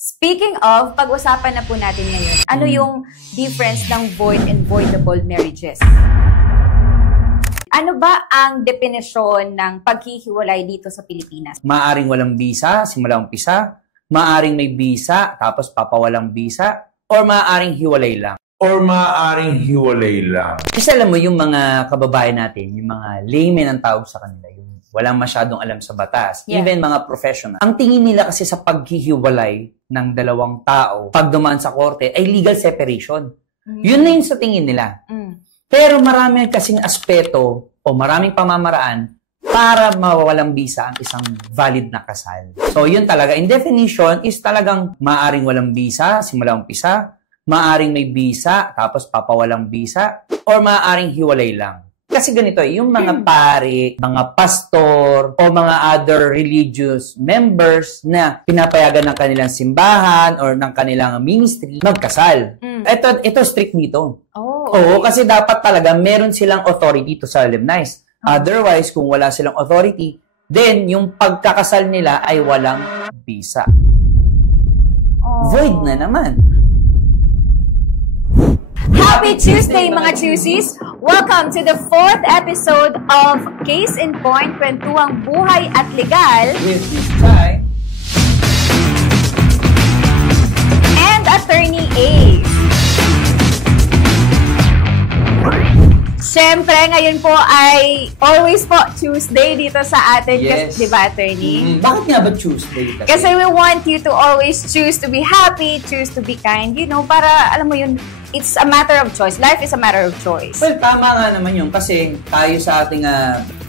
Speaking of, pag-usapan na po natin ngayon, ano yung difference ng void and voidable marriages? Ano ba ang definisyon ng paghihiwalay dito sa Pilipinas? Maaring walang bisa, simula umpisa, maaring may bisa, tapos papawalang bisa, or maaring hiwalay lang. Kasi alam mo, yung mga kababayan natin, yung mga laymen ang tawag sa kanila, yung walang masyadong alam sa batas, even mga professional. Ang tingin nila kasi sa paghihiwalay ng dalawang tao, pag dumaan sa korte, ay legal separation. Yun na yung sa tingin nila. Pero marami kasing aspeto o maraming pamamaraan para mawawalang bisa ang isang valid na kasal. So yun talaga, in definition, is talagang maaring walang bisa, simula umpisa, maaring may bisa, tapos papawalang bisa, or maaring hiwalay lang. Kasi ganito, yung mga pari, mga pastor, o mga other religious members na pinapayagan ng kanilang simbahan or ng kanilang ministry, magkasal. Ito strict nito. Oo, kasi dapat talaga meron silang authority to solemnize. Otherwise, kung wala silang authority, then yung pagkakasal nila ay walang bisa. Void na naman. Happy Tuesday, mga Tuesies! Welcome to the 4th episode of Case in Point, Kwentuhang Buhay at Legal With Miss Chai and Attorney A. Siyempre, ngayon po ay always po Tuesday dito sa atin. Yes. Kasi, di ba, Attorney? Bakit nga ba Tuesday? Kasi we want you to always choose to be happy, choose to be kind, you know, para, alam mo yun, it's a matter of choice. Life is a matter of choice. Well, tama nga naman yun. Kasi tayo sa ating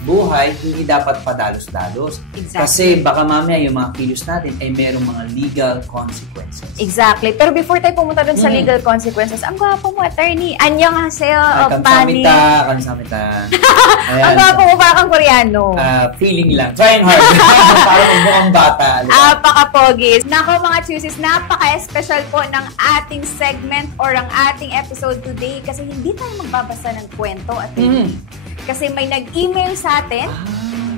buhay, hindi dapat padalos-dalos. Exactly. Kasi baka mamaya yung mga kilos natin ay merong mga legal consequences. Exactly. Pero before tayo pumunta dun sa legal consequences, ang gwapo mo, Attorney. Annyeonghaseyo, Pani. Kamsamita. Ang gwapo mo, parang kang Koreano. Feeling lang. Trying hard. Parang mukhang bata. Apaka-pogis. Nako, mga Tuesies, napaka-special po ng ating segment or ang ating episode today kasi hindi tayo magbabasa ng kwento, Attorney. Kasi may nag-email sa atin.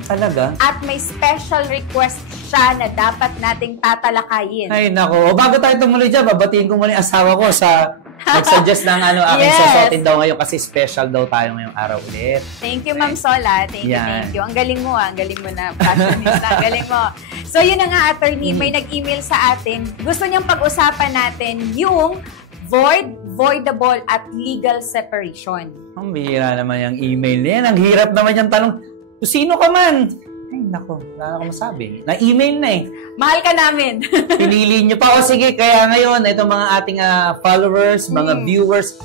Talaga? At may special request siya na dapat nating tatalakayin. Ay, nako. Bago tayo tumuloy dyan, babatiin ko muna yung asawa ko sa nag-suggest ng aking susuotin daw ngayon kasi special daw tayo ngayong araw ulit. Thank you, Ma'am Sola. Thank you. Ang galing mo, ang galing mo na fashionista. Ang galing mo. So, yun na nga, Attorney, may nag-email sa atin. Gusto niyang pag-usapan natin yung void, voidable, at legal separation. Ang bihira naman yung email niya. Ang hirap naman yung tanong, sino ka man? Ay, nako, wala akong masabi. Na-email na eh. Mahal ka namin. Pinili nyo pa. O sige, kaya ngayon, itong mga ating followers, mga viewers,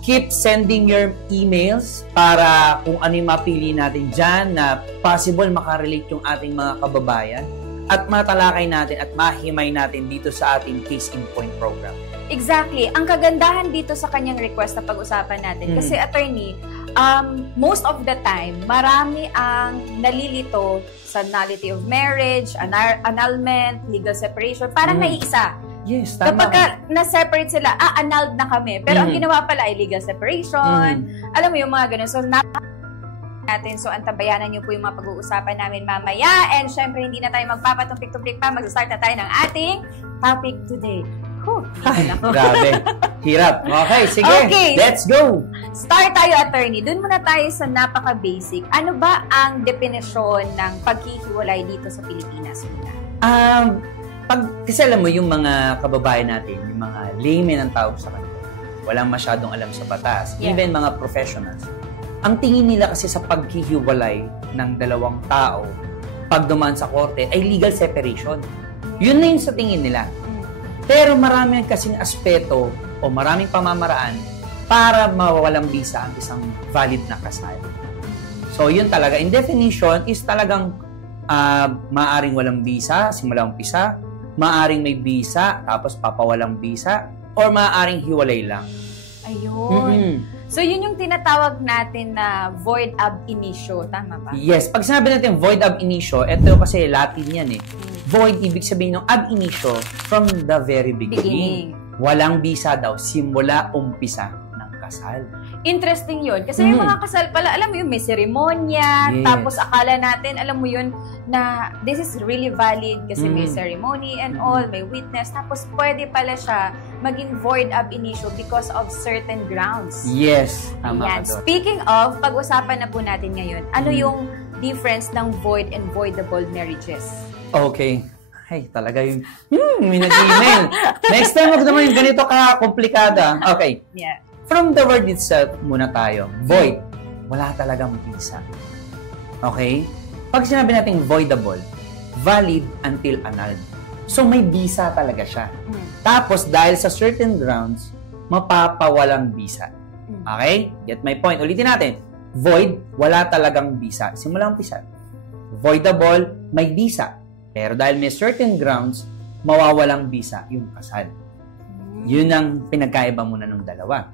keep sending your emails para kung ano yung mapili natin dyan na possible makarelate yung ating mga kababayan at matalakay natin at mahimay natin dito sa ating Case in Point program. Exactly. Ang kagandahan dito sa kanyang request na pag-usapan natin, kasi Attorney, most of the time, marami ang nalilito sa nullity of marriage, annulment, legal separation, parang naiisa. Yes, tama. Kapag na-separate sila, annulled na kami. Pero ang ginawa pala ay legal separation. Alam mo yung mga ganun. So, natin. So, antabayanan niyo po yung mga pag-uusapan namin mamaya. And syempre, hindi na tayo magpapatumpik-tumpik pa. Mag-start na tayo ng ating topic today. Ay, grabe. Hirap. Okay, sige. Okay. Let's go. Start tayo, Attorney. Doon muna tayo sa napaka-basic. Ano ba ang definisyon ng paghihiwalay dito sa Pilipinas? Kasi alam mo, yung mga kababayan natin, yung mga laymen ang tawag sa kanila, walang masyadong alam sa batas, even mga professionals. Ang tingin nila kasi sa paghihiwalay ng dalawang tao, pag dumaan sa korte, ay legal separation. Yun na yung sa tingin nila. Pero marami kasing aspeto o maraming pamamaraan para mawawalang bisa ang isang valid na kasal. So, yun talaga. In definition, is talagang maaring walang bisa, simula umpisa, maaring may bisa, tapos papawalang bisa, or maaring hiwalay lang. Ayun. So, yun yung tinatawag natin na void ab initio. Tama ba? Yes. Pag sinabi natin void ab initio, ito kasi Latin yan eh. Void, ibig sabihin ng ab initio, from the very beginning. Walang bisa daw, simula umpisa ng magkasal. Interesting yun. Kasi yung mga kasal pala, alam mo yun, may seremonya, tapos akala natin, alam mo yun, na this is really valid kasi may ceremony and all, may witness, tapos pwede pala siya maging void ab initio because of certain grounds. Yes, tama Ayan. ka doon. Speaking of, pag-usapan na po natin ngayon, ano yung difference ng void and voidable marriages? Okay. Ay, talaga yung, may nag-email. Next time, wag naman yung ganito ka-komplikada. Okay. Yeah. From the word itself muna tayo. Void. Wala talagang visa. Okay? Pag sinabi natin voidable, valid until annulled. So, may visa talaga siya. Tapos, dahil sa certain grounds, mapapawalang visa. Okay? Get my point. Ulitin natin. Void, wala talagang visa. Simulang umpisa. Voidable, may visa. Pero dahil may certain grounds, mawawalang visa yung kasal. Yun ang pinagkaiba muna ng dalawa.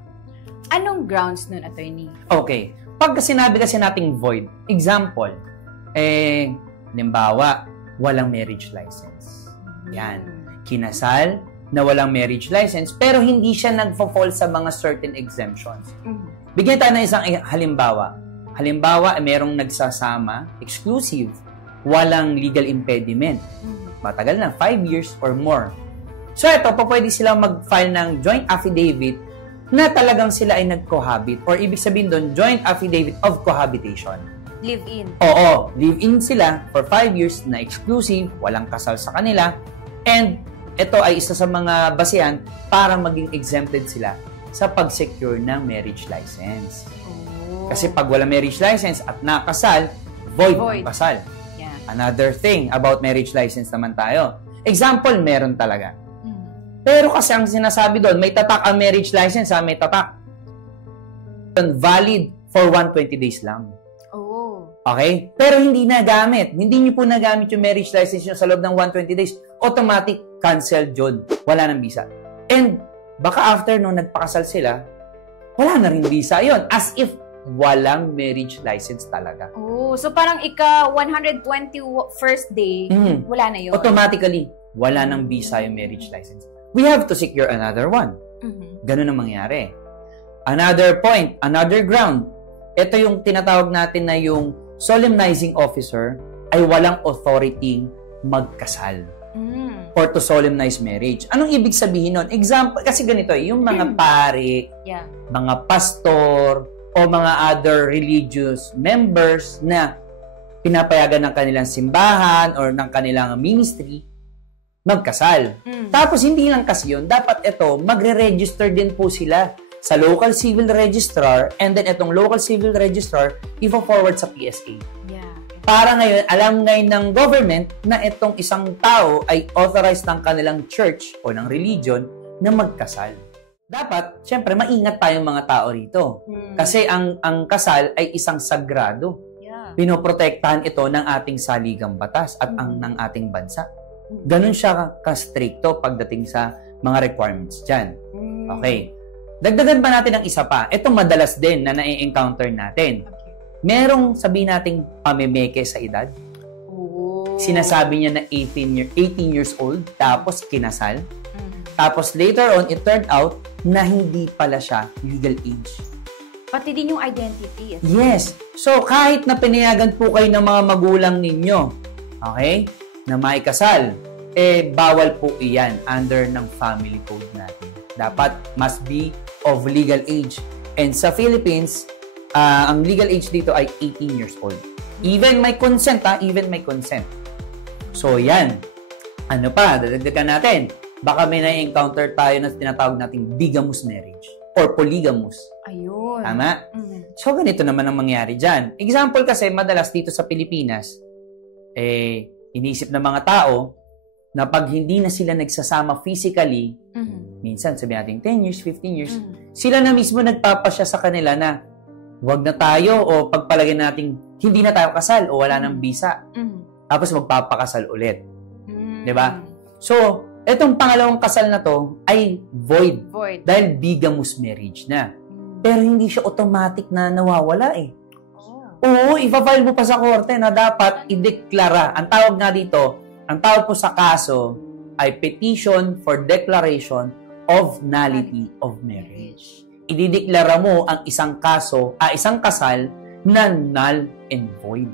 Anong grounds nun, attorney? Okay. Pag sinabi kasi nating void, example, halimbawa, walang marriage license. Yan. Kinasal na walang marriage license, pero hindi siya nagfo-fall sa mga certain exemptions. Bigyan tayo ng isang halimbawa. Halimbawa, merong nagsasama, exclusive, walang legal impediment. Matagal na, 5 years or more. So, ito, pwede silang mag-file ng joint affidavit na talagang sila ay nag-cohabit. Or ibig sabihin doon, joint affidavit of cohabitation. Live-in. Oo, live-in sila for 5 years na exclusive, walang kasal sa kanila. And ito ay isa sa mga basihan para maging exempted sila sa pag-secure ng marriage license. Kasi pag wala marriage license at nakasal, void ang kasal. Another thing about marriage license naman tayo. Example, meron talaga. Pero kasi ang sinasabi doon, may tatak ang marriage license, may tatak. Valid for 120 days lang. Okay? Pero hindi nagamit. Hindi niyo po nagamit yung marriage license nyo sa loob ng 120 days. Automatic cancel yun. Wala nang visa. And baka after nung nagpakasal sila, wala na rin visa yon. As if walang marriage license talaga. So parang ika 121st day, wala na yun. Automatically, wala nang visa yung marriage license. We have to secure another one. Ganun ang mangyari. Another point, another ground. Ito yung tinatawag natin na yung solemnizing officer ay walang authority magkasal. Or to solemnize marriage. Anong ibig sabihin nun? Example, kasi ganito yung mga pare, mga pastor, o mga other religious members na pinapayagan ng kanilang simbahan or ng kanilang ministry magkasal. Tapos hindi lang kasi yun, dapat ito, magre-register din po sila sa local civil registrar, and then itong local civil registrar i-forward sa PSA. Para ngayon, alam ngayon ng government na itong isang tao ay authorized ng kanilang church o ng religion na magkasal. Dapat, syempre, maingat tayong mga tao rito. Kasi ang kasal ay isang sagrado. Pinoprotektahan ito ng ating saligang batas at ng ating bansa. Ganun siya ka-stricto pagdating sa mga requirements dyan. Okay. Dagdagan ba natin ng isa pa? Ito madalas din na na-encounter natin. Merong sabihin nating pamemeke sa edad. Sinasabi niya na 18 years old, tapos kinasal. Tapos later on, it turned out na hindi pala siya legal age. Pati din yung identity. Yes. So, kahit na pinayagan po kayo ng mga magulang ninyo, okay, na maikasal, bawal po iyan under ng family code natin. Dapat must be of legal age. And sa Philippines, ang legal age dito ay 18 years old. Even may consent, even may consent. So, yan. Ano pa? Dadagdagan natin. Baka may na-encounter tayo na tinatawag nating bigamous marriage or polygamous. Ayun. Tama? So, ganito naman ang mangyari dyan. Example kasi, madalas dito sa Pilipinas, iniisip ng mga tao na pag hindi na sila nagsasama physically, minsan sabi natin 10 years, 15 years, sila na mismo nagpapasya sa kanila na wag na tayo o pagpalagay natin hindi na tayo kasal o wala ng visa. Tapos magpapakasal ulit. Diba? So, etong pangalawang kasal na to ay void. Dahil bigamous marriage na. Pero hindi siya automatic na nawawala Oo, ipa-file mo pa sa korte na dapat ideklara. Ang tawag nga dito, ang tawag po sa kaso ay petition for declaration of nullity of marriage. idideklara mo ang isang kasal na null and void.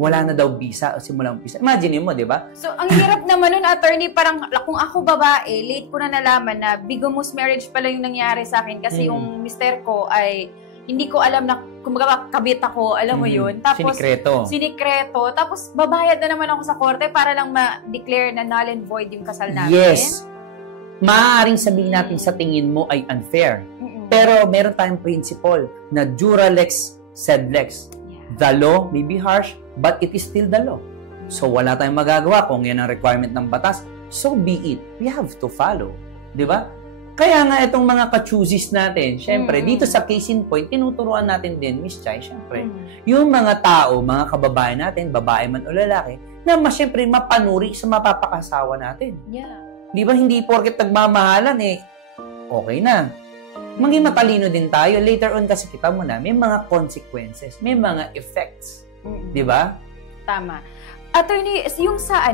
Wala na daw bisa o simulang bisa. Imagine mo, di ba? So, ang hirap naman nun, attorney, parang kung ako babae, late ko na nalaman na bigamous marriage pala yung nangyari sa akin kasi yung mister ko ay hindi ko alam na, kumbaga kabit ako, alam mo yun. Tapos, sinikreto. Tapos, babayad na naman ako sa korte para lang ma-declare na null and void yung kasal namin. Yes. Maaaring sabihin natin sa tingin mo ay unfair. Pero meron tayong principle na dura lex sed lex. The law may be harsh, but it is still the law. So, wala tayong magagawa kung yan ang requirement ng batas. So be it. We have to follow. Di ba? Kaya nga itong mga ka-chooses natin, syempre, dito sa case in point, tinuturuan natin din, Miss Chay, syempre, yung mga tao, mga kababayan natin, babae man o lalaki, na syempre mapanuri sa mapapakasawa natin. Yeah. Di ba? Hindi porket nagmamahalan, okay na. Maging matalino din tayo. Later on kasi kita mo na, may mga consequences, may mga effects. Di ba? Tama. Attorney, yung sa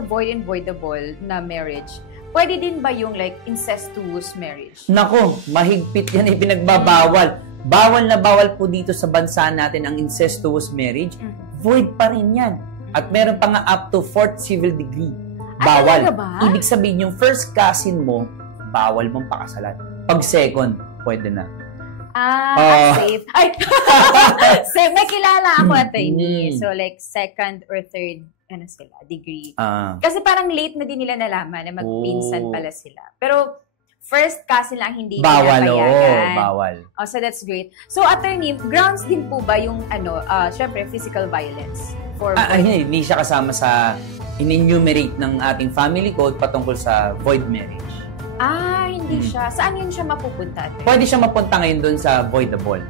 void and voidable na marriage, pwede din ba yung like incestuous marriage? Nako, mahigpit yan, pinagbabawal. Bawal na bawal po dito sa bansa natin ang incestuous marriage. Void pa rin yan. At meron pa nga up to 4th civil degree. Bawal. Ibig sabihin, yung first cousin mo, bawal mong pakasalan. Pag second, pwede na. Safe. Ay, safe. May kilala ako attorney. So, like, second or third, degree. Kasi parang late na din nila nalaman na magpinsan pala sila. Pero, first cousin lang hindi pinapayagan. Bawal. So, that's great. So, attorney, grounds din po ba yung, syempre, physical violence? Hindi siya kasama sa in-enumerate ng ating family code patungkol sa void marriage. Hindi siya. Saan yun siya mapupunta? Pwede siya mapunta ngayon doon sa voidable.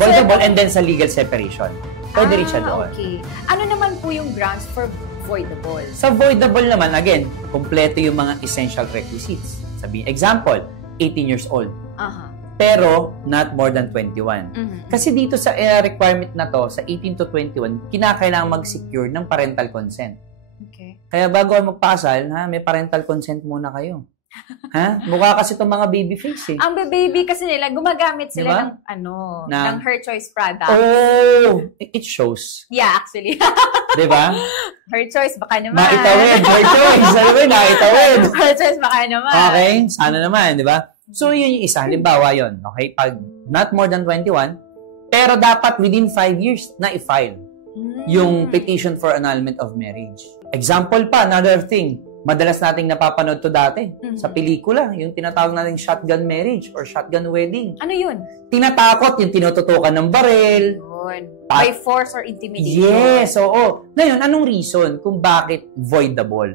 So, Voidable and then sa legal separation. Pwede rin siya doon. Okay. Ano naman po yung grounds for voidable? Sa voidable naman, again, kompleto yung mga essential requisites. Sabihin, example, 18 years old. Pero not more than 21. Kasi dito sa requirement na to, sa 18 to 21, kinakailangan mag-secure ng parental consent. Okay. Kaya bago magpasal, may parental consent muna kayo. Mukha kasi itong mga baby face Ang baby kasi nila, gumagamit sila ng Her Choice product. It shows. Yeah, actually. Diba? Her Choice, baka naman. Naitawid, Her Choice. Ano ba, naitawid. Her Choice, baka naman. Okay, sana naman, diba? So, yun yung isa. Halimbawa yun. Okay, pag not more than 21, pero dapat within 5 years na i-file yung petition for annulment of marriage. Example pa, another thing, madalas nating napapanood to dati sa pelikula, yung tinatawag nating shotgun marriage or shotgun wedding. Ano yun? Tinatakot yung tinututukan ng baril. By force or intimidation. Yes, oo. Ngayon, anong reason kung bakit voidable?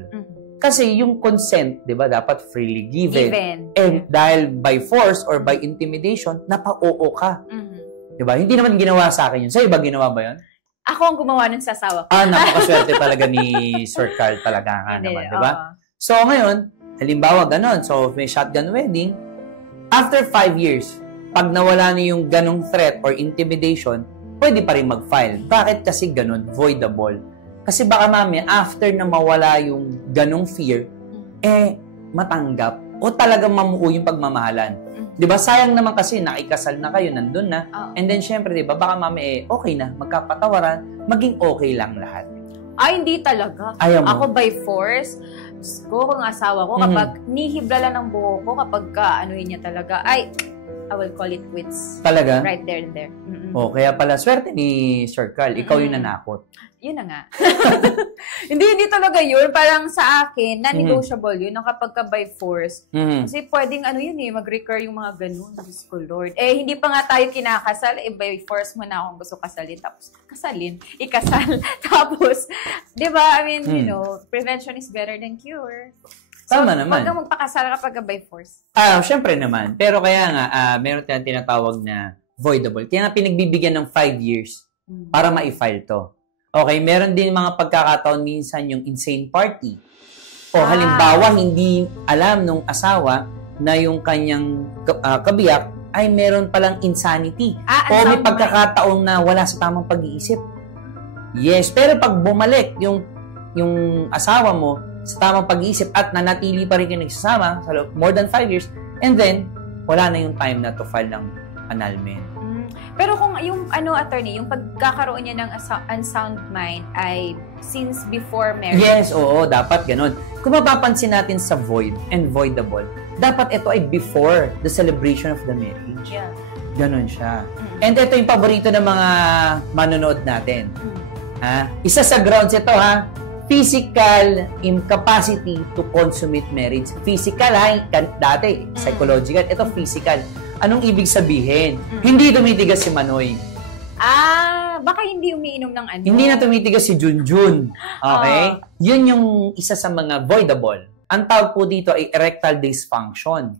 Kasi yung consent, di ba, dapat freely given. And dahil by force or by intimidation, napa-oo ka. Di ba? Hindi naman ginawa sa akin yun. Sa'yo ba ginawa ba yun? Ako ang gumawa ng sasawa ko. Napakaswerte talaga ni Sir Carl talaga nga naman, di ba? So, ngayon, halimbawa ganon. So, may shotgun wedding. After 5 years, pag nawala na yung ganong threat or intimidation, pwede pa rin mag-file. Bakit kasi ganon? Voidable. Kasi baka after na mawala yung ganong fear, matanggap o talagang mamuo yung pagmamahalan. Di ba? Sayang naman kasi nakikasal na kayo, nandun na. And then, syempre, di ba, baka okay na, magkapatawaran, maging okay lang lahat. Hindi talaga. Ayaw mo. Ako by force, kung asawa ko, kapag nihibla lang ng buho ko, kapag anuhin niya talaga, I will call it quits. Talaga? Right there and there. Kaya pala, swerte ni Sir Carl, ikaw yung nanakot. Yun na nga. Hindi talaga yun. Parang sa akin, non-negotiable yun. Kapag ka by force. Kasi pwedeng mag-recur yung mga ganun. Diyos ko, Lord. Hindi pa nga tayo kinakasal. By force mo na akong gusto kasalin. Tapos, ikasal. Tapos, di ba? I mean, prevention is better than cure. So, tama naman. Huwag kang magpakasal kapag by force. Syempre naman. Pero kaya nga, meron tayong tinatawag na voidable. Kaya nga pinagbibigyan ng 5 years para ma-file to. Okay, meron din mga pagkakataon minsan yung insane party. O halimbawa, hindi alam nung asawa na yung kanyang kabiyak ay meron palang insanity. O may pagkakataon na wala sa tamang pag-iisip. Yes, pero pag bumalik yung asawa mo sa tamang pag-iisip at nanatili pa rin kayo nagsasama sa more than 5 years, and then, wala na yung time na to file ng annulment. Pero kung yung attorney, yung pagkakaroon niya ng unsound mind ay since before marriage. Yes, oo, dapat ganun. Kung mapapansin natin sa void and voidable, dapat ito ay before the celebration of the marriage. Yeah. Ganun siya. And ito yung paborito ng mga manonood natin. Isa sa grounds ito, physical incapacity to consummate marriage. Physical, dati, psychological. Ito, physical. Anong ibig sabihin? Hindi tumitigas si Manoy. Baka hindi umiinom ng ano. Hindi na tumitigas si Junjun. Okay? Yun yung isa sa mga voidable. Ang tawag po dito ay erectile dysfunction.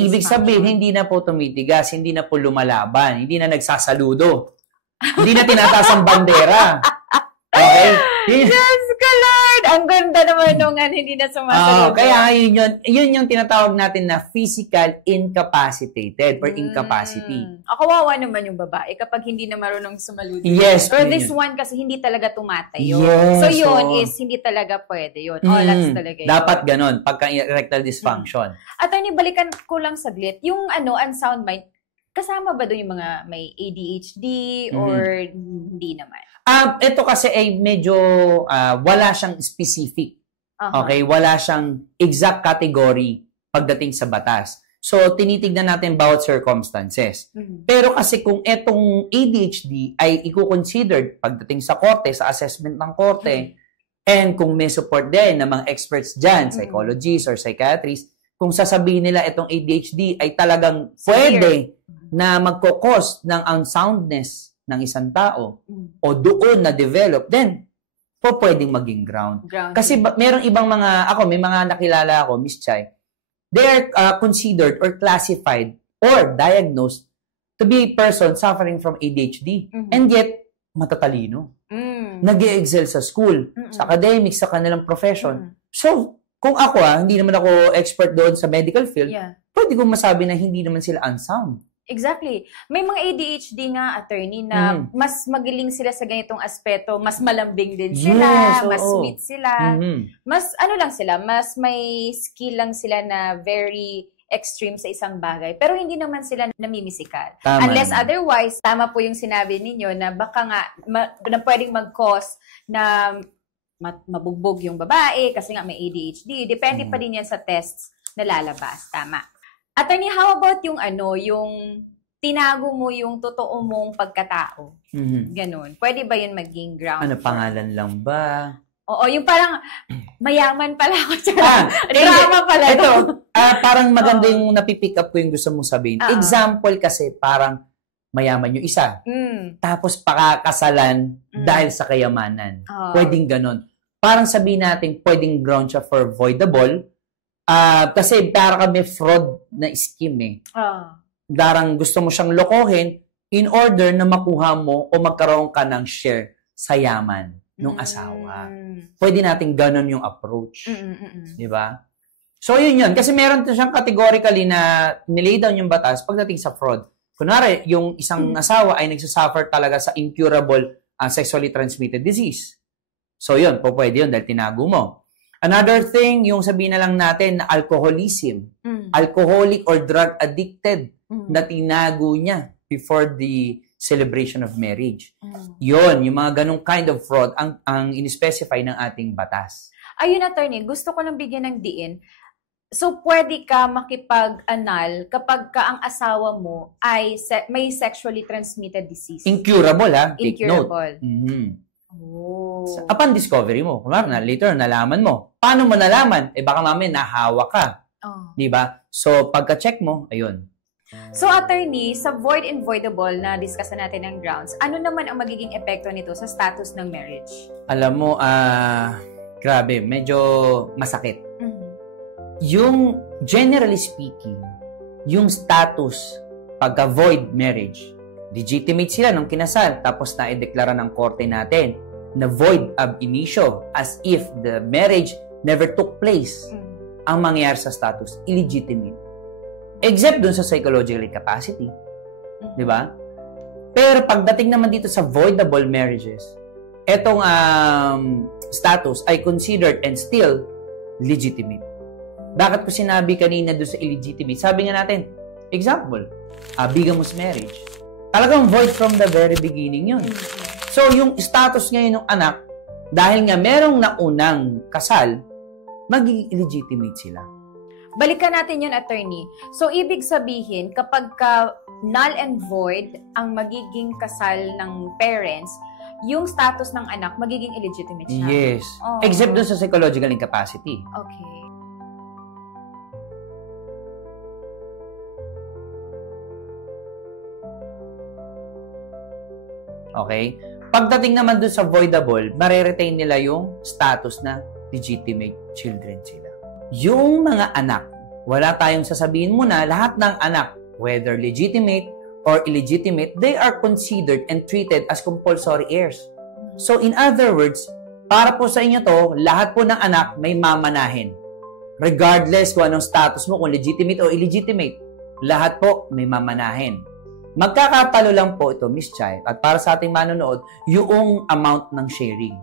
Ibig sabihin, hindi na po tumitigas, hindi na po lumalaban, hindi na nagsasaludo, hindi na tinataas ang bandera. Okay? Yes, Lord! Ang ganda naman nung hindi na sumasaludo. Kaya yun yung tinatawag natin na physical incapacitated or incapacity. Kawawa naman yung babae kapag hindi na marunong sumaludo. Yes. Pero this one kasi hindi talaga tumatayo. Yes, so yun is hindi talaga pwede yun. That's talaga yun. Dapat ganon, pagka-erectile dysfunction. At balikan ko lang saglit, yung unsound mind, kasama ba doon yung mga may ADHD or hindi naman? Ito kasi ay medyo wala siyang specific. Okay? Wala siyang exact category pagdating sa batas. So, tinitignan natin bawat circumstances. Pero kasi kung etong ADHD ay i-considered pagdating sa korte, sa assessment ng korte, and kung may support din ng mga experts dyan, psychologists or psychiatrists, kung sasabihin nila itong ADHD ay talagang pwede na magkakos ng unsoundness ng isang tao o doon na develop, then pwedeng maging ground. Kasi merong ibang may mga nakilala ako, Miss Chay, they are considered or classified or diagnosed to be a person suffering from ADHD and yet matatalino. Nag-e-excel sa school, sa academics, sa kanilang profession. So, kung ako hindi naman ako expert doon sa medical field, pwede ko masabi na hindi naman sila unsound. Exactly. May mga ADHD nga, attorney, na mas magaling sila sa ganitong aspeto, mas malambing din sila, mas sweet sila, mas lang sila, mas may skill lang sila na very extreme sa isang bagay. Pero hindi naman sila namimisikal. Unless otherwise, tama po yung sinabi ninyo na baka nga, na pwedeng mag-cause na mabugbog yung babae kasi nga may ADHD. Depende pa din yan sa tests na lalabas. Tama. Attorney, how about yung yung tinago mo yung totoo mong pagkatao? Ganon. Pwede ba yun maging ground? Pangalan lang ba? Oo, yung parang mayaman pala ako. Drama pala. Ito, parang maganda yung napipick up ko yung gusto mong sabihin. Example kasi parang mayaman yung isa. Tapos pakakasalan dahil sa kayamanan. Pwedeng ganon. Parang sabihin natin, pwedeng ground siya for voidable. Kasi para kami fraud na scheme Darang gusto mo siyang lokohin in order na makuha mo o magkaroon ka ng share sa yaman ng asawa. Pwede natin ganon yung approach. Di ba? So, yun. Kasi meron siyang categorically na nilay down yung batas pagdating sa fraud. Kunwari, yung isang asawa ay nagsasuffer talaga sa incurable sexually transmitted disease. So, yun. Pwede yun dahil tinago mo. Another thing, yung sabihin na lang natin na alcoholism. Alcoholic or drug addicted na tinago niya before the celebration of marriage. Yun, yung mga ganong kind of fraud ang in-specify ng ating batas. Ayun, attorney, gusto ko lang bigyan ng diin. So, pwede ka makipag-anal kapag ang asawa mo ay may sexually transmitted disease. Incurable, Incurable. Take note. Upon discovery mo, later nalaman mo. Paano mo nalaman? Baka mamaya nahawa ka. Di ba? So, pagka-check mo, ayun. So, attorney, sa void and voidable na discuss natin ng grounds, ano naman ang magiging epekto nito sa status ng marriage? Alam mo, grabe, medyo masakit. Yung, generally speaking, yung status pagka-void marriage, legitimate sila nung kinasal, tapos na-ideklara ng korte natin na void ab initio, as if the marriage never took place. Ang mangyayari sa status, illegitimate. Except dun sa psychological incapacity. Di ba? Pero pagdating naman dito sa voidable marriages, etong status ay considered and still legitimate. Bakit ko sinabi kanina doon sa illegitimate? Sabi nga natin, Example, bigamous marriage. Talagang void from the very beginning yun. So, yung status ngayon ng anak, dahil nga merong naunang kasal, magiging illegitimate sila. Balikan natin yun, attorney. So, ibig sabihin, kapag null and void ang magiging kasal ng parents, yung status ng anak, magiging illegitimate siya. Yes. Oh. Except dun sa psychological incapacity. Okay. Okay? Pagdating naman dun sa voidable, mareretain nila yung status na legitimate children sila. Yung mga anak, wala tayong sasabihin muna, lahat ng anak, whether legitimate or illegitimate, they are considered and treated as compulsory heirs. So in other words, para po sa inyo to, lahat po ng anak may mamanahin. Regardless kung anong status mo, kung legitimate o illegitimate, lahat po may mamanahin. Magkakatalo lang po ito, Miss Chai, at para sa ating manonood, yung amount ng sharing.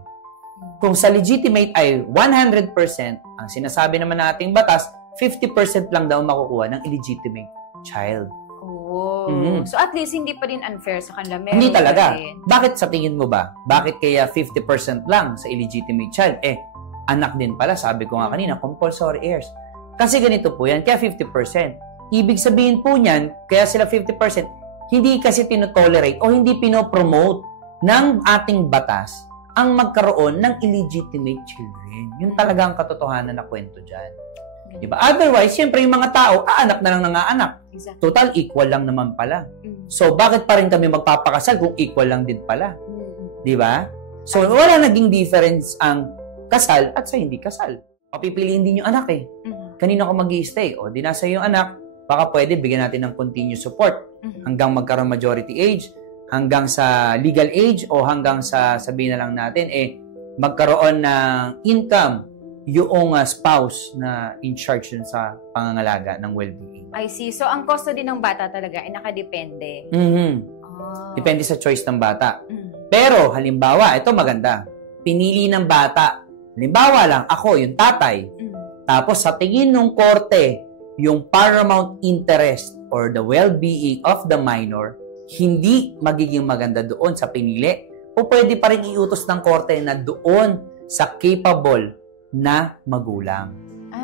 Kung sa legitimate ay 100%, ang sinasabi naman ng ating batas, 50% lang daw makukuha ng illegitimate child. Oh. So at least hindi pa din unfair sa kanila. Meron hindi talaga. Rin. Bakit sa tingin mo ba? Bakit kaya 50% lang sa illegitimate child? Anak din pala, sabi ko nga kanina, compulsory heirs. Kasi ganito po yan, kaya 50%. Ibig sabihin po niyan, kaya sila 50%, hindi kasi tinotolerate o hindi pinopromote ng ating batas ang magkaroon ng illegitimate children. Yun talaga ang katotohanan na kwento dyan. Diba? Otherwise, siyempre yung mga tao, anak na lang nanganak. Exactly. Total, equal lang naman pala. So, bakit pa rin kami magpapakasal kung equal lang din pala? Diba? So, wala naging difference ang kasal at sa hindi kasal. Papipiliin din yung anak Kanino ka mag-i-stay? O, di nasa yung anak, baka pwede bigyan natin ng continuous support hanggang magkaroon majority age, hanggang sa legal age, o hanggang sa, sabihin na lang natin, magkaroon ng income yung spouse na in charge dun sa pangangalaga ng well-being. I see. So, ang kosto din ng bata talaga ay nakadepende. Depende sa choice ng bata. Pero, halimbawa, ito maganda. Pinili ng bata. Halimbawa lang, ako, yung tatay. Tapos, sa tingin ng korte, yung paramount interest or the well-being of the minor, hindi magiging maganda doon sa pinili. O pwede pa rin iutos ng korte na doon sa capable na magulang.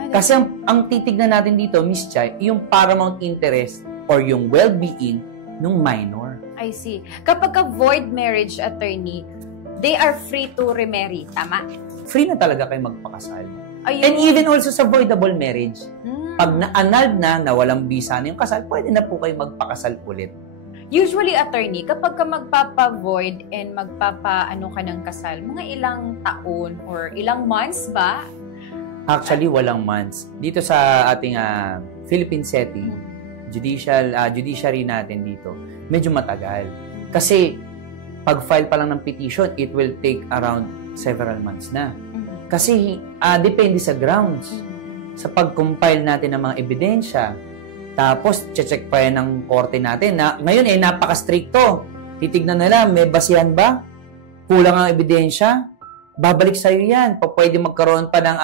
Kasi ang titignan natin dito, Miss Chai, yung paramount interest or yung well-being ng minor. I see. Kapag void marriage, attorney, they are free to remarry. Tama? Free na talaga kayo magpakasal. Ayun. And even also sa voidable marriage, pag na-annulled na walang visa na yung kasal, pwede na po kayo magpakasal ulit. Usually, attorney, kapag ka magpapa-void and magpapa-ano ka ng kasal, mga ilang taon or ilang months ba? Actually, walang months. Dito sa ating Philippine setting, judiciary natin dito, medyo matagal. Kasi, pag-file pa lang ng petition, it will take around several months na. Kasi, depende sa grounds. Sa pag-compile natin ng mga ebidensya, tapos, check pa yan ng korte natin na ngayon napaka-stricto. Titignan nila, may basihan ba? Kulang ang ebidensya? Babalik sa'yo yan. Pwede magkaroon pa ng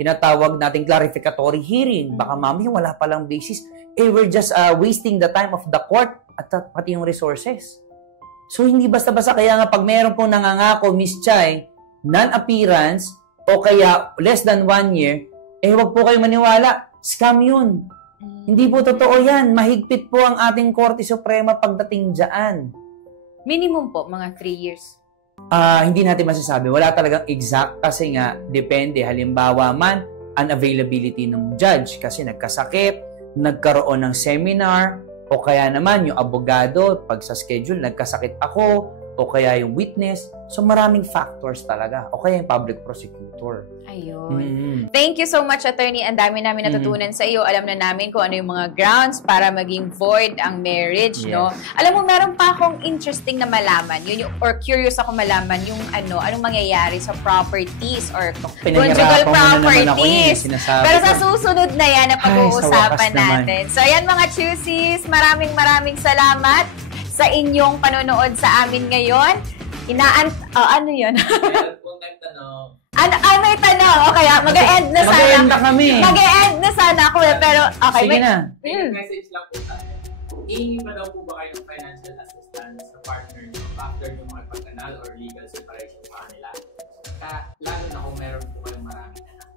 tinatawag nating clarificatory hearing. Baka mamaya wala palang basis. We're just wasting the time of the court at pati yung resources. So, hindi basta-basta. Kaya nga, pag meron pong nangangako, Miss Chai, non-appearance o kaya less than 1 year, wag po kayo maniwala. Scam yun. Hindi po totoo yan. Mahigpit po ang ating Korte Suprema pagdating dyan. Minimum po, mga 3 years. Hindi natin masasabi. Wala talagang exact kasi nga, depende. Halimbawa man, unavailability ng judge kasi nagkasakit, nagkaroon ng seminar, o kaya naman yung abogado, pag sa schedule, nagkasakit ako, o kaya yung witness. So, maraming factors talaga. O kaya yung public prosecutor. Ayun. Thank you so much, attorney. Ang dami namin natutunan sa iyo. Alam na namin kung ano yung mga grounds para maging void ang marriage, no? Alam mo, meron pa akong interesting na malaman. Yun yung, or curious ako malaman yung anong mangyayari sa properties or conjugal properties. Pero sa susunod na yan na pag-uusapan natin. So, ayan mga Chusies, maraming salamat sa inyong panonood sa amin ngayon. Ano yun? Ano yung tanong? O kaya, mag-e-end na sana. Mag-e-end na kami. Mag-e-end na sana ako. Pero Okay, Sige na. May message lang po tayo. Hihingi pa daw po ba kayo ng financial assistance sa partner nyo after nyo makipag-anal or legal separation sa kanila? Lalo na kung meron po kayong maraming anak.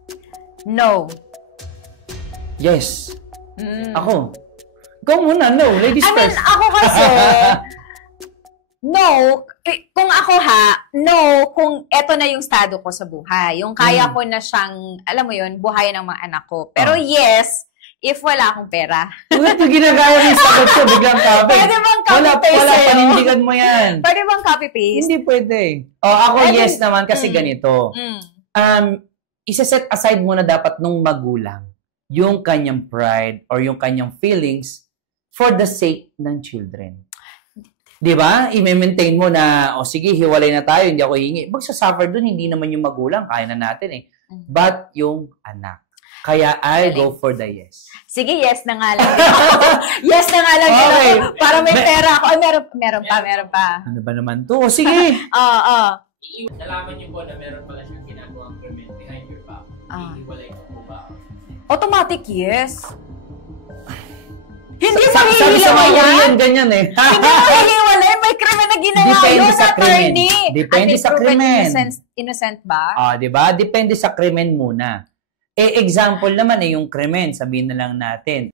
No. Yes. Ako. Ikaw muna, no. Ladies I mean, first. ako kasi, no. Kung ako no, kung eto na yung estado ko sa buhay. Yung kaya ko na siyang, alam mo yun, buhayan ng mga anak ko. Pero yes, if wala akong pera. Ito ginagaya mo yung sagot ko, biglang copy. Pwede bang copy-paste Wala, sa'yo? panindigan mo yan. Pwede bang copy-paste? Hindi pwede. Ako yes naman kasi ganito. Isa-set aside muna dapat nung magulang yung kanyang pride or yung kanyang feelings for the sake ng children. Di ba? I-maintain mo na, sige, hiwalay na tayo, hindi ako hihingi. Magsasuffer dun, hindi naman yung magulang, kaya na natin eh. But yung anak. Kaya I go for the yes. Sige, yes na nga lang. Yes na nga lang. Okay. Para may pera ako. Ay, meron pa. Ano ba naman to? Sige. Nalaman niyo po na meron pala siyang ginagawang criminal behind your back. Hiwalay ko po ba? Automatic yes. Hindi Sabi sa mahihiwalay mga yan. ganyan eh. Hindi mahihiwalay. May krimen na ginawa Depende yun, sa krimen. attorney. Depende sa krimen. Innocent ba? Di ba? Depende sa krimen muna. Example naman yung krimen, sabihin na lang natin.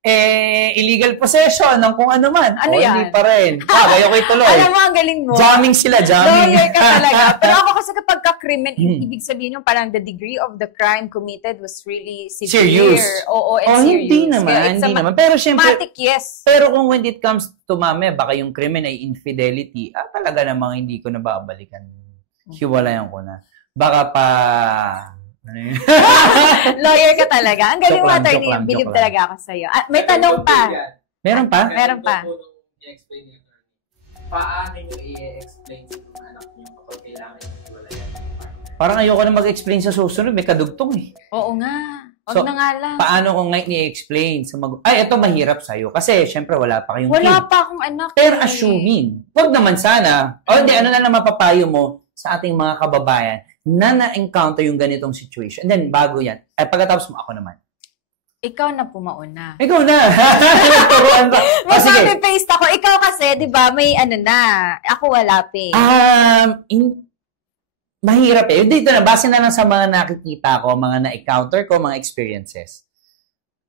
Illegal possession ng kung ano man. Ano yan? Hindi pa rin. Kaya ko'y tuloy. Alam mo, ang galing mo. Jamming sila, jamming. Lawyer ka talaga. Pero ako kasi kapag ka-krimen, ibig sabihin yung parang the degree of the crime committed was really severe. Serious. Oo, and serious. Hindi naman, hindi naman. Pero syempre, matic, yes. pero kung when it comes to baka yung krimen ay infidelity, talaga namang hindi ko na babalikan. Hiwalayan ko na. Baka pa... Ano yun? Lawyer ka talaga. Ang galing mo, attorney. Joke lang. Believe talaga ako sa'yo. May tanong pa. Meron pa? Meron pa. I-explain niyo, paano niyo i-explain sa mga anak niyo kapag kailangan niyo hiwalayan? Parang ayoko na mag-explain sa susunod. May kadugtong eh. Oo nga. Wag na nga lang. Paano ko nga i-explain sa ito mahirap sa'yo. Kasi, syempre, wala pa kayong Wala kid. pa akong anak. Pero assuming, wag naman sana. Hindi, ano na lang mapapayo mo sa ating mga kababayan na na-encounter yung ganitong situation. And then, bago yan. Pagkatapos mo, ako naman. Ikaw na pumauna. Ikaw na! Turuan ba? Mag-copy-paste ako. Ikaw kasi, di ba, may ano na. Ako wala pa eh. Mahirap eh. Dito na, base na lang sa mga nakikita ko, mga na-encounter ko, mga experiences.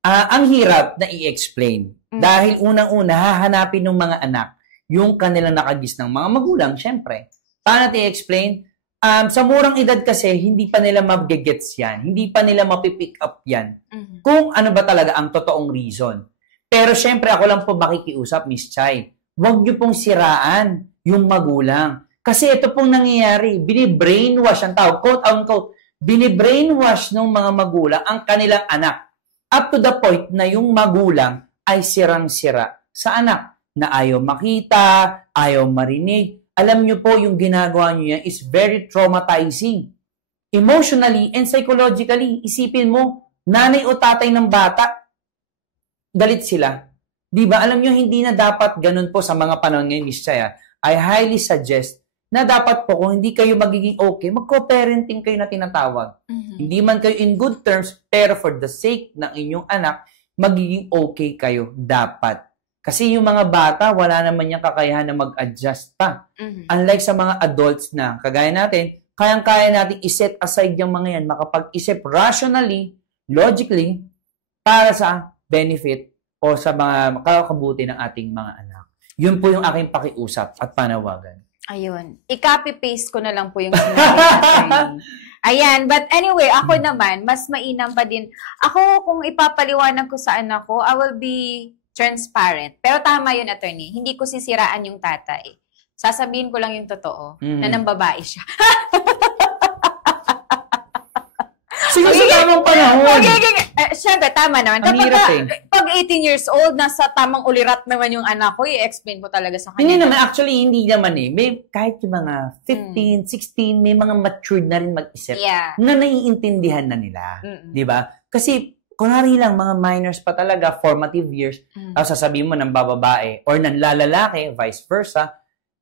Ang hirap na i-explain. Dahil unang-una, hahanapin ng mga anak yung kanilang nakagis ng mga magulang, syempre. Paano i-explain? Sa murang edad kasi, hindi pa nila mag-gets yan. Hindi pa nila mapipick up yan. Kung ano ba talaga ang totoong reason. Pero syempre, ako lang po makikiusap, Miss Chay. Huwag niyo pong siraan yung magulang. Kasi ito pong nangyayari, bini-brainwash ang tawag, quote-unquote, bini-brainwash ng mga magulang ang kanilang anak. Up to the point na yung magulang ay sirang-sira sa anak na ayaw makita, ayaw marinig. Alam nyo po, yung ginagawa nyo yan is very traumatizing. Emotionally and psychologically, isipin mo, nanay o tatay ng bata, galit sila. Di ba? Alam nyo, hindi na dapat ganun po sa mga panahon ngayon, Miss Chaya. I highly suggest na dapat po, kung hindi kayo magiging okay, mag-co-parenting kayo na tinatawag. Hindi man kayo in good terms, pero for the sake ng inyong anak, magiging okay kayo dapat. Kasi yung mga bata, wala naman yung kakayahan na mag-adjust pa. Unlike sa mga adults na, kagaya natin, kayang-kaya natin iset aside yung mga yan, makapag-isip rationally, logically, para sa benefit o sa mga makakabuti ng ating mga anak. Yun po yung aking pakiusap at panawagan. Ayun. I-copy-paste ko na lang po yung sinabi. Ayan. But anyway, ako naman, mas mainam pa din. Ako, kung ipapaliwanag ko sa anak ko, I will be transparent. Pero tama yun, attorney. Hindi ko sisiraan yung tatay. Sasabihin ko lang yung totoo na nang babae siya. Sige, sa tamang panahon. Siyempre, tama naman. Ang hirap eh. Pag 18 years old, nasa tamang ulirat naman yung anak ko, i-explain ko talaga sa kanya. Hindi naman, actually, hindi naman eh. May, kahit yung mga 15, 16, may mga matured na rin mag-isip na naiintindihan na nila. Di ba? Kasi, kunwari lang, mga minors pa talaga, formative years, tapos sasabihin mo ng bababae or ng lalaki, vice versa,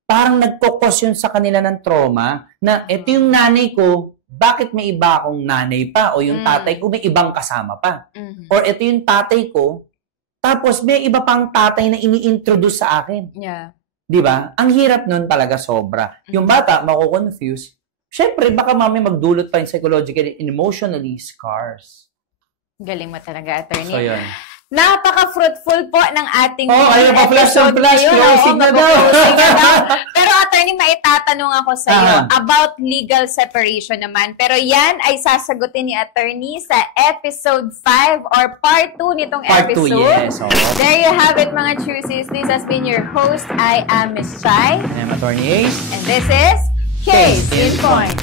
parang nagkokos yun sa kanila ng trauma na ito yung nanay ko, bakit may iba akong nanay pa o yung tatay ko may ibang kasama pa? Or ito yung tatay ko, Tapos may iba pang tatay na ini-introduce sa akin. Yeah. 'Di ba? Ang hirap nun talaga sobra. Yung bata, mako-confuse. Siyempre, baka mami magdulot pa yung psychologically and emotionally scars. Galing mo talaga, attorney. So, yun. Napaka-fruitful po ng ating ayun pa, flash episode and flash, ngayon. closing na daw. Closing na daw. Pero attorney, maitatanong ako sa iyo Aha. about legal separation naman. Pero yan ay sasagutin ni attorney sa episode 5 or part 2 nitong Part 2, episode. yes. Oh. There you have it, mga choosies. This has been your host. I am Miss Chai. I'm Attorney Ace. And this is Case in Point.